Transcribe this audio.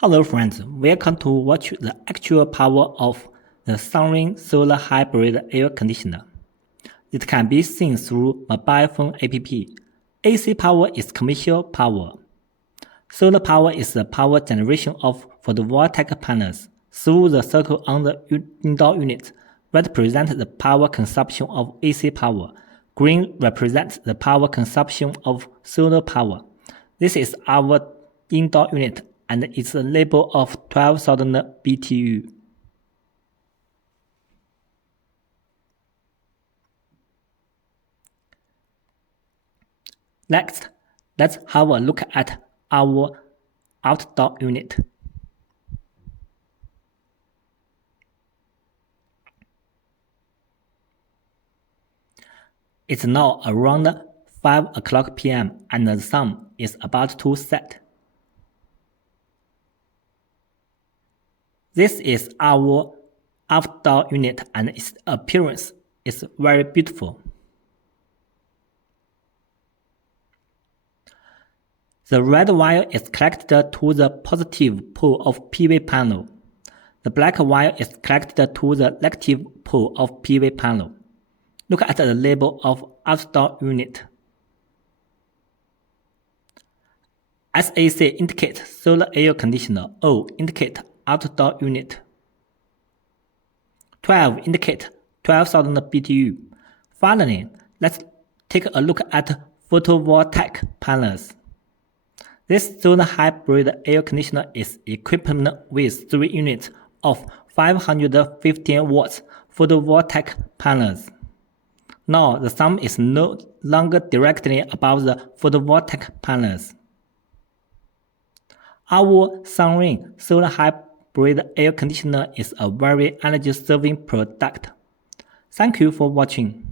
Hello friends, welcome to watch the actual power of the Sunrain solar hybrid air conditioner. It can be seen through mobile phone app. AC power is commercial power. Solar power is the power generation of photovoltaic panels through the circle on the indoor unit. Red represents the power consumption of AC power. Green represents the power consumption of solar power. This is our indoor unit and it's a label of 12,000 BTU. Next, let's have a look at our outdoor unit. It's now around 5 o'clock p.m. and the sun is about to set. This is our outdoor unit and its appearance is very beautiful. The red wire is connected to the positive pole of PV panel. The black wire is connected to the negative pole of PV panel. Look at the label of outdoor unit. SAC indicates solar air conditioner, O indicates outdoor unit. 12 indicates 12,000 BTU. Finally, let's take a look at photovoltaic panels. This solar hybrid air conditioner is equipped with 3 units of 515 watts photovoltaic panels. Now the sun is no longer directly above the photovoltaic panels. Our Sunrain solar hybrid air conditioner is a very energy-saving product. Thank you for watching.